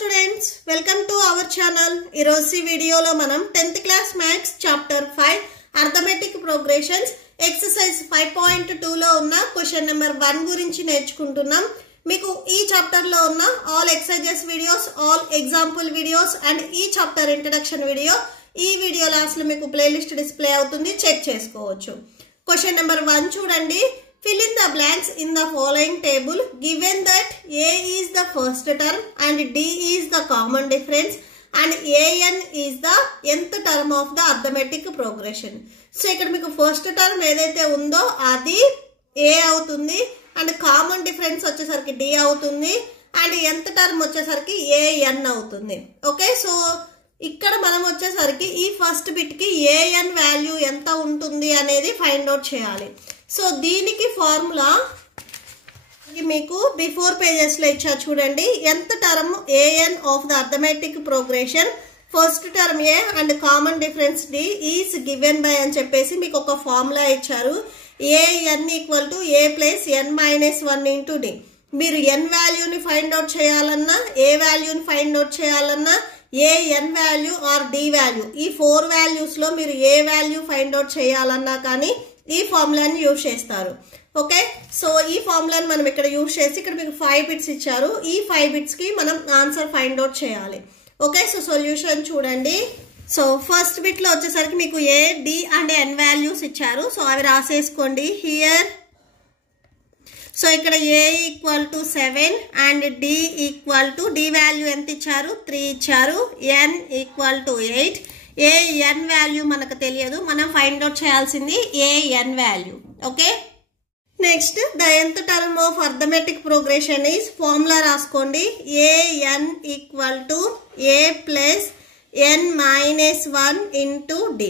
students, welcome to our channel. ఈ రోజు వీడియోలో మనం 10th class maths chapter 5 arithmetic progressions exercise 5.2 లో ఉన్న క్వశ్చన్ నెంబర్ 1 గురించి నేర్చుకుంటున్నాం. మీకు ఈ చాప్టర్ లో ఉన్న all exercises videos, all example videos and ఈ చాప్టర్ ఇంట్రడక్షన్ వీడియో ఈ వీడియో లాస్ట్ లో మీకు ప్లేలిస్ట్ డిస్ప్లే అవుతుంది, చెక్ చేసుకోవచ్చు. క్వశ్చన్ నెంబర్ 1 చూడండి. Fill in the blanks in the following table given that A is the first term and D is the common difference and AN is the nth term of the arithmetic progression. So ఇక్కడ మీకు first term ఏదైతే ఉందో అది A అవుతుంది and common difference వచ్చేసరికి D అవుతుంది and nth term వచ్చేసరికి AN అవుతుంది. ఓకే, సో ఇక్కడ మనం వచ్చేసరికి ఈ ఫస్ట్ బిట్ కి AN వాల్యూ ఎంత ఉంటుంది అనేది ఫైండ్ అవుట్ చేయాలి. సో దీనికి ఫార్ములా మీకు బిఫోర్ పేజెస్ లో ఇచ్చా చూడండి. nth term AN of the arithmetic progression first term A and common difference D is given by అని చెప్పేసి మీకు ఒక ఫార్ములా ఇచ్చారు. AN equal to A plus N minus 1 into D. మీరు N వాల్యూని ఫైండ్ అవుట్ చేయాలన్నా, A వాల్యూని find out చేయాలన్నా, N value or D value, ఈ 4 వాల్యూస్ లో మీరు ఏ వాల్యూ ఫైండ్ అవుట్ చేయాలన్నా కానీ ఈ ఫార్ములాని యూజ్ చేస్తారు. ఓకే, సో ఈ ఫార్ములాని మనం ఇక్కడ యూజ్ చేసి ఇక్కడ మీకు 5 బిట్స్ ఇచ్చారు. ఈ 5 బిట్స్ కి మనం ఆన్సర్ ఫైండ్ అవుట్ చేయాలి. ఓకే, సో సొల్యూషన్ చూడండి. సో ఫస్ట్ బిట్ లో వచ్చేసరికి మీకు A, D and N values ఇచ్చారు. సో అవి రాసేసుకోండి హియర్. సో ఇక్కడ A equal to 7 and D equal to D value ఎంత ఇచ్చారు, 3 ఇచ్చారు. N equal to 8. N value మనకు తెలియదు, మనం ఫైండ్ అవుట్ చేయాల్సింది N value. Okay, next the nth term of arithmetic progression is, formula రాసుకోండి. An equal to A plus N minus 1 into D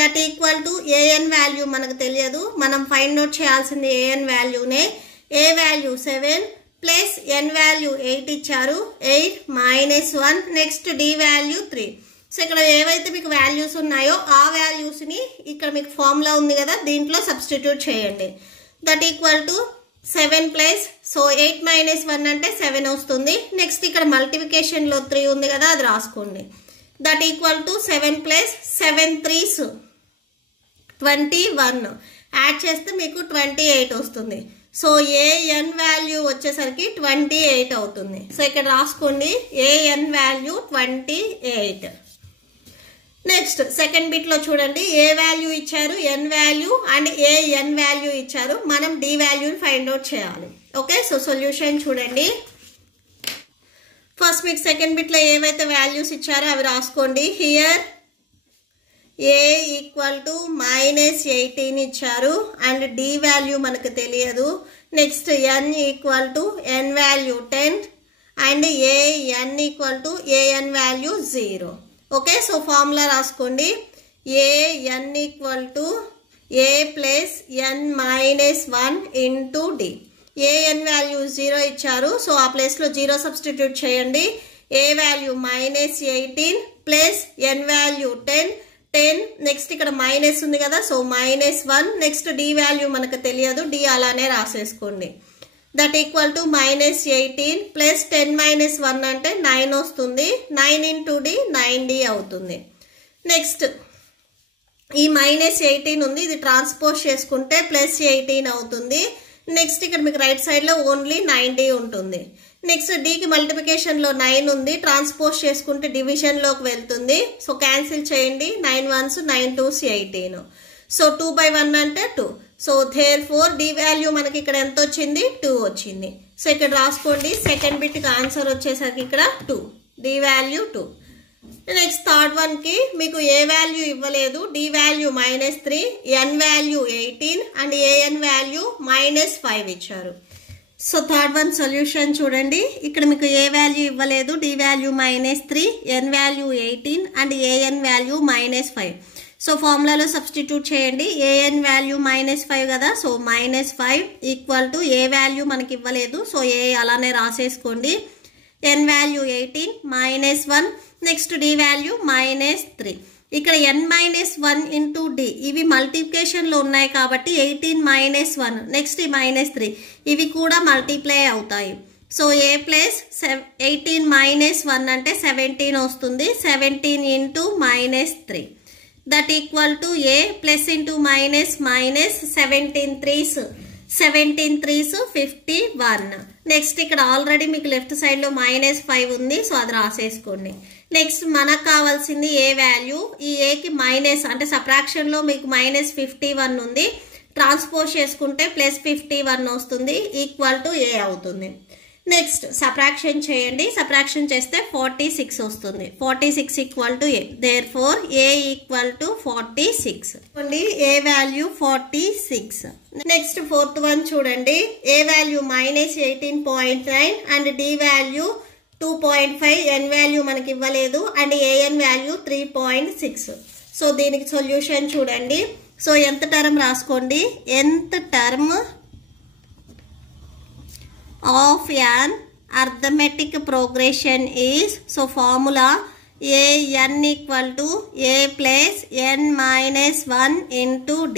that equal to An value మనకు తెలియదు, మనం find out చేయాల్సింది An వాల్యూనే. A value 7 plus N value 8 ఇచ్చారు. 8 minus 1 next D value 3. So ఇక్కడ ఏవైతే మీకు values ఉన్నాయో ఆ వాల్యూస్ ని ఇక్కడ మీకు ఫార్ములా ఉంది కదా దీంట్లో సబ్స్టిట్యూట్ చేయండి. That equal to 7 plus, so 8 minus 1 అంటే 7 వస్తుంది. నెక్స్ట్ ఇక్కడ మల్టిప్లికేషన్ లో 3 ఉంది కదా అది రాసుకోండి. That equal to 7 plus 7 3s 21, add చేస్తే మీకు 28 వస్తుంది. సో An వాల్యూ వచ్చేసరికి 28 అవుతుంది. సో ఇక్కడ రాసుకోండి An value 28. Next second bit లో చూడండి. ఏ వాల్యూ ఇచ్చారు, N value and An value ఇచ్చారు, మనం D వాల్యూని ఫైండ్ అవుట్ చేయాలి. ఓకే, సో సొల్యూషన్ చూడండి. ఫస్ట్ మీకు సెకండ్ బిట్ లో ఏవైతే వాల్యూస్ ఇచ్చారో అవి రాసుకోండి here. A equal to minus 18 ఇచ్చారు అండ్ D వాల్యూ మనకు తెలియదు. Next N equal to N value 10 and An equal to An value 0. Okay, so formula రాసుకోండి. An equal to A plus N minus 1 into D. An value 0 ఇచ్చారు, so ఆ place లో 0 substitute చేయండి. A value minus 18 plus N value 10 next ఇక్కడ minus ఉంది కదా, so minus 1 next D value మనకు తెలియదు, D అలానే రాసేసుకోండి. That equal to minus 18 plus 10 minus 1 అంటే 9 వస్తుంది. 9 ఇంటూ D 9D అవుతుంది. నెక్స్ట్ ఈ మైనస్ 18 ఉంది, ఇది ట్రాన్స్పోజ్ చేసుకుంటే ప్లస్ 18 అవుతుంది. నెక్స్ట్ ఇక్కడ మీకు రైట్ సైడ్ లో ఓన్లీ 9D ఉంటుంది. నెక్స్ట్ Dకి మల్టిప్లికేషన్ లో 9 ఉంది, ట్రాన్స్పోజ్ చేసుకుంటే డివిజన్ లోకి వెళ్తుంది. సో క్యాన్సిల్ చేయండి. 9 1s 9 2s 18. సో 2/1 అంటే 2. సో థేర్ ఫోర్ D వాల్యూ మనకి ఇక్కడ ఎంత వచ్చింది, 2 వచ్చింది. సో ఇక్కడ రాసుకోండి సెకండ్ బిట్ కి ఆన్సర్ వచ్చేసరికి ఇక్కడ 2, D value 2. Next third one కి మీకు ఏ వాల్యూ ఇవ్వలేదు, D value minus 3, N value 18 and An value minus 5 ఇచ్చారు. సో థర్డ్ వన్ సొల్యూషన్ చూడండి. ఇక్కడ మీకు ఏ వాల్యూ ఇవ్వలేదు, D value minus 3, N value 18 and An value minus 5. So ఫార్ములాలో substitute చేయండి. An వాల్యూ మైనస్ 5 కదా, so minus 5 equal to A value మనకి ఇవ్వలేదు, సో ఏ అలానే రాసేసుకోండి. N value 18 minus 1 next D value minus 3. ఇక్కడ N minus 1 into D ఇవి multiplication లో ఉన్నాయి కాబట్టి 18 మైనస్ 1 నెక్స్ట్ మైనస్ 3 ఇవి కూడా మల్టిప్లై అవుతాయి. సో a ప్లస్ 18 మైనస్ 1 అంటే 17 వస్తుంది. 17 into minus 3 that equal to a plus into minus minus 17 3s 51. Next ఇక్కడ ఆల్రెడీ మీకు లెఫ్ట్ సైడ్ లో -5 ఉంది, సో అది రాసేసుకోండి. నెక్స్ట్ మనకు కావాల్సింది ఏ వాల్యూ. ఈ ఏకి మైనస్ అంటే సబ్ట్రాక్షన్ లో మీకు -51 ఉంది, ట్రాన్స్పోజ్ చేసుకుంటే +51 వస్తుంది, ఈక్వల్ టు ఏ అవుతుంది. నెక్స్ట్ సబ్ట్రాక్షన్ చేయండి, సబ్ట్రాక్షన్ చేస్తే 46 వస్తుంది. 46 equal to A, therefore A equal to 46. A value 46. Next fourth one చూడండి. A value -18.9 and D value 2.5, N value మనకి ఇవ్వలేదు అండ్ ఏఎన్ వాల్యూ 3.6. సో దీనికి సొల్యూషన్ చూడండి. సో ఎంత టర్మ్ రాసుకోండి, ఎంత term of an arithmetic progression is, so formula an equal to a plus n minus 1 into d.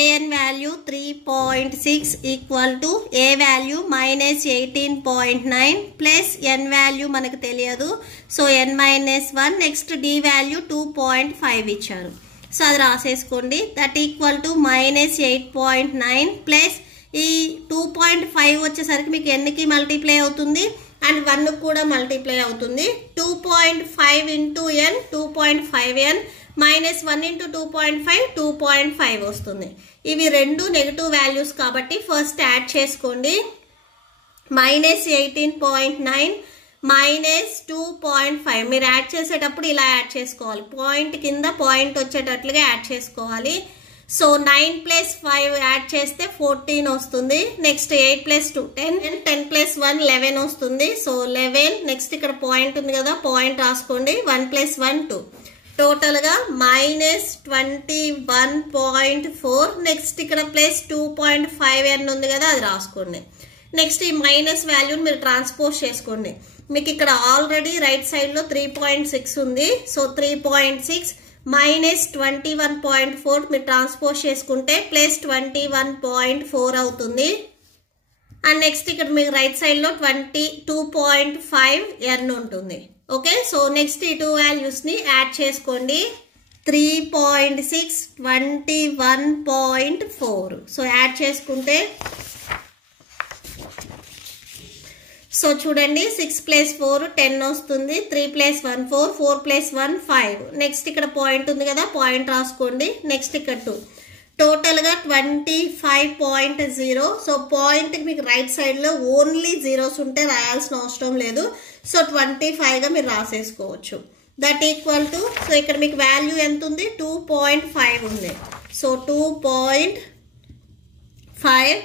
an value 3.6 equal to a value -18.9 plus n value మనకు తెలియదు, so n minus 1. Next d value 2.5 ఇచ్చారు, so అది రాసేసుకోండి. That equal to -8.9 plus ఈ 2.5 వచ్చేసరికి మీకు ఎన్నికి multiply అవుతుంది and 1 కూడా multiply అవుతుంది. 2.5 ఇంటూ ఎన్ 2.5n -1 ఇంటూ 2.5 2.5 వస్తుంది. ఇవి రెండు నెగటివ్ వాల్యూస్ కాబట్టి ఫస్ట్ యాడ్ చేసుకోండి. -18.9 -2.5 మీరు యాడ్ చేసేటప్పుడు ఇలా యాడ్ చేసుకోవాలి, పాయింట్ కింద పాయింట్ వచ్చేటట్లుగా యాడ్ చేసుకోవాలి. సో 9 + 5 యాడ్ చేస్తే 14 వస్తుంది. నెక్స్ట్ 8 + 2 10, 10 + 1 11 వస్తుంది. సో 11. నెక్స్ట్ ఇక్కడ పాయింట్ ఉంది కదా, పాయింట్ రాసుకోండి. 1 + 1 2, టోటల్ గా -21.4. నెక్స్ట్ ఇక్కడ +2.5n ఉంది కదా, అది రాసుకోండి. నెక్స్ట్ ఈ మైనస్ వాల్యూని మీరు ట్రాన్స్పోజ్ చేసుకోండి. మీకు ఇక్కడ ఆల్రెడీ రైట్ సైడ్ లో 3.6 ఉంది, సో 3.6 -21.4 మీరు ట్రాన్స్పోజ్ చేసుకుంటే +21.4 అవుతుంది. అండ్ నెక్స్ట్ ఇక్కడ మీకు రైట్ సైడ్ లో 22.5n ఉంటుంది. ఓకే, సో నెక్స్ట్ ఈ టూ వాల్యూస్ ని యాడ్ చేసుకోండి. 3.6 21.4, సో యాడ్ చేసుకుంటే సో చూడండి 6 + 4 10 వస్తుంది. 3 + 1 4, 4 + 1 5. నెక్స్ట్ ఇక్కడ పాయింట్ ఉంది కదా, పాయింట్ రాసుకోండి. నెక్స్ట్ ఇక్కడ 2, టోటల్ గా 25.0. సో పాయింట్ మీకు రైట్ సైడ్ లో ఓన్లీ జీరోస్ ఉంటే రాయాల్సిన అవసరం లేదు, సో 25 గా మీరు రాసేసుకోవచ్చు. దట్ ఈక్వల్ టు, సో ఇక్కడ మీకు వాల్యూ ఎంత ఉంది, 2.5 ఉంది. సో 2.5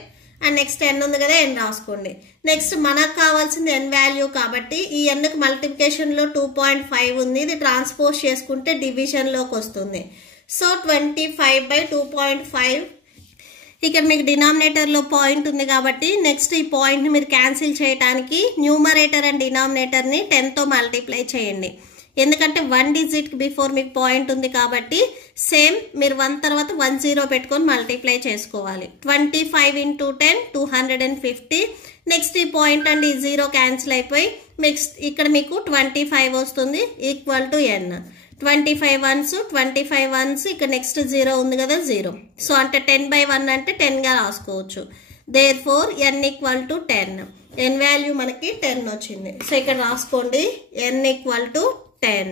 అండ్ నెక్స్ట్ n ఉంది కదా, n రాసుకోండి. నెక్స్ట్ మనకు కావాల్సింది n వాల్యూ కాబట్టి ఈ n కి మల్టిప్లికేషన్ లో 2.5 ఉంది, ఇది ట్రాన్స్పోజ్ చేసుకుంటే డివిజన్ లోకి వస్తుంది. సో 25/2.5. ఇక్కడ మీకు డినామినేటర్ లో పాయింట్ ఉంది కాబట్టి నెక్స్ట్ ఈ పాయింట్ ని మీరు క్యాన్సిల్ చేయడానికి న్యూమరేటర్ అండ్ డినామినేటర్ ని 10 తో మల్టిప్లై చేయండి. ఎందుకంటే 1 డిజిట్ బిఫోర్ మీకు పాయింట్ ఉంది కాబట్టి సేమ్ మీరు 1 తర్వాత 1 0 పెట్టుకొని మల్టిప్లై చేసుకోవాలి. 25 × 10 250. నెక్స్ట్ ఈ పాయింట్ అండ్ ఈ 0 క్యాన్సిల్ అయిపోయి నెక్స్ట్ ఇక్కడ మీకు 25 వస్తుంది, ఈక్వల్ టు n. 25 1s ఇక్కడ నెక్స్ట్ 0 ఉంది కదా, 0. సో అంటే 10/1 అంటే 10 గా రాసుకోవచ్చు. Therefore n equal to 10. n value మనకి 10 వచ్చింది. సో ఇక్కడ రాసుకోండి n equal to 10.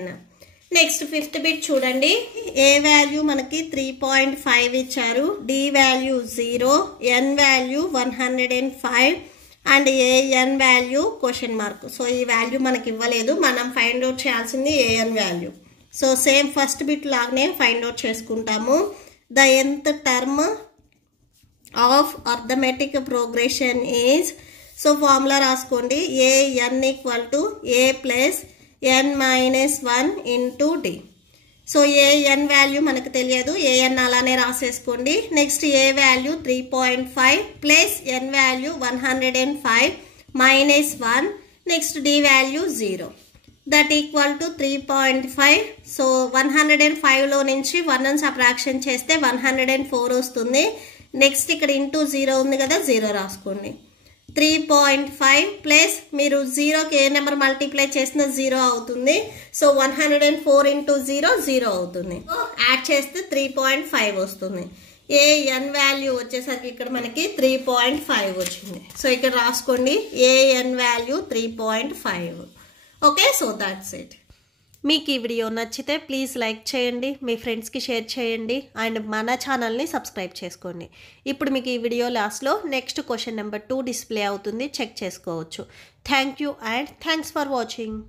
Next fifth bit చూడండి. ఏ వాల్యూ మనకి 3.5 ఇచ్చారు, D value 0, N value 105 and A N value question mark. So ఈ వాల్యూ మనకి ఇవ్వలేదు, మనం ఫైండ్ అవుట్ చేయాల్సింది A N value. So same first bit లాగానే ఫైండ్ అవుట్ చేసుకుంటాము. The nth term of arithmetic progression is, so formula రాసుకోండి. A N equal to A plus n minus 1 into d. So A N value మనకు తెలియదు, A N అలానే రాసేసుకోండి. Next A value 3.5 plus N value 105 minus 1. Next D value 0. That equal to 3.5. So 105లో నుంచి 1 subtraction చేస్తే 104 వస్తుంది. Next ఇక్కడ ఇంటూ 0 ఉంది కదా, 0 రాసుకోండి. 3.5 ప్లస్ మీరు జీరోకి ఏ నెంబర్ మల్టిప్లై చేసిన 0 అవుతుంది. సో 104 ఇంటూ 0 అవుతుంది. యాడ్ చేస్తే 3.5 వస్తుంది. ఏ ఎన్ వాల్యూ వచ్చేసరికి ఇక్కడ మనకి 3.5 వచ్చింది. సో ఇక్కడ రాసుకోండి, A N value 3.5. Okay, so that's it. మీకు ఈ వీడియో నచ్చితే ప్లీజ్ లైక్ చేయండి, మీ ఫ్రెండ్స్కి షేర్ చేయండి అండ్ మన ఛానల్ని సబ్స్క్రైబ్ చేసుకోండి. ఇప్పుడు మీకు ఈ వీడియో లాస్ట్లో నెక్స్ట్ క్వశ్చన్ నెంబర్ 2 డిస్ప్లే అవుతుంది, చెక్ చేసుకోవచ్చు. Thank you and thanks for watching.